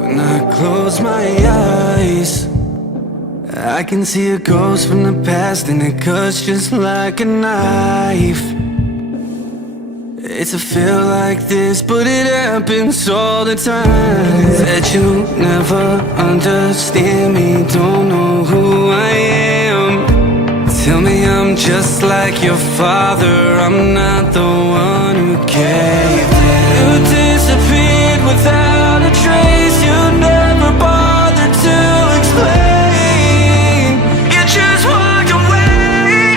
When I close my eyes, I can see a ghost from the past, and it cuts just like a knife. It's a feel like this, but it happens all the time. That you never understand me, don't know who I am. Tell me I'm just like your father, I'm not the one who caved in. You disappeared without a trace, you never bothered to explain. You just walked away.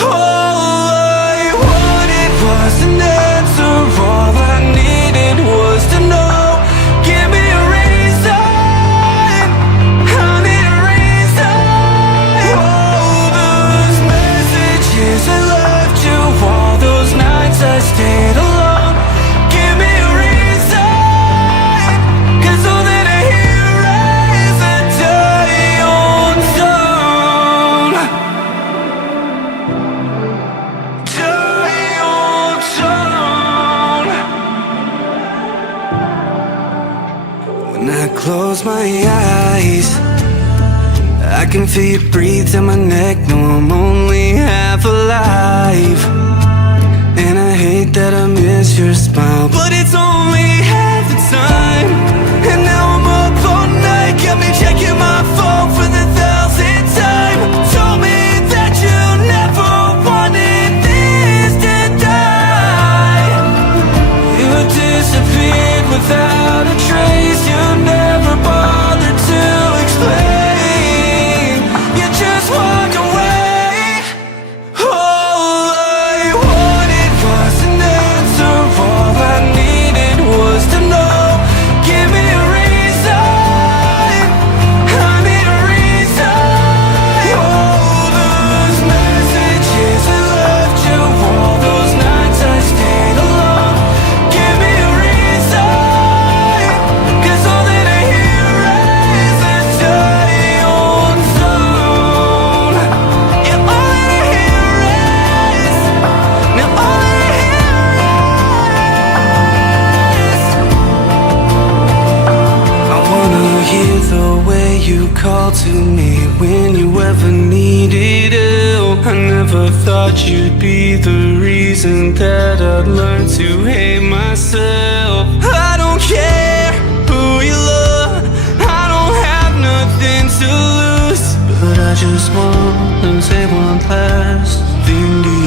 All I wanted was an answer, all I needed was to know. Give me a reason, I need a reason. All those messages I left you, all those nights I stayed alone. Give me a reason, 'cause all that I hear is a die-on tone. Die-on tone. When I close my eyes, I can feel you breathe down my neck. No, I'm only half alive. And I hate that I miss your smile, but it's only half the time. And now I'm up all night, got me checking my phone for the 1,000th time. Told me that you never wanted this to die. You disappeared without a trace, you never bothered to explain. You just walked away. All I wanted was an answer, all I needed was to know. Give me a reason, I need a reason. All those messages I left you, all those nights I stayed alone. Give me a reason, 'cause all that I hear is a die-on tone. Yeah, all that I hear is, now all that I hear is, I wanna hear the way you call to me when you ever needed help. I never thought you'd be the reason that I'd learn to hate myself. I don't care who you love, I don't have nothing to lose, but I just wanna say one last thing to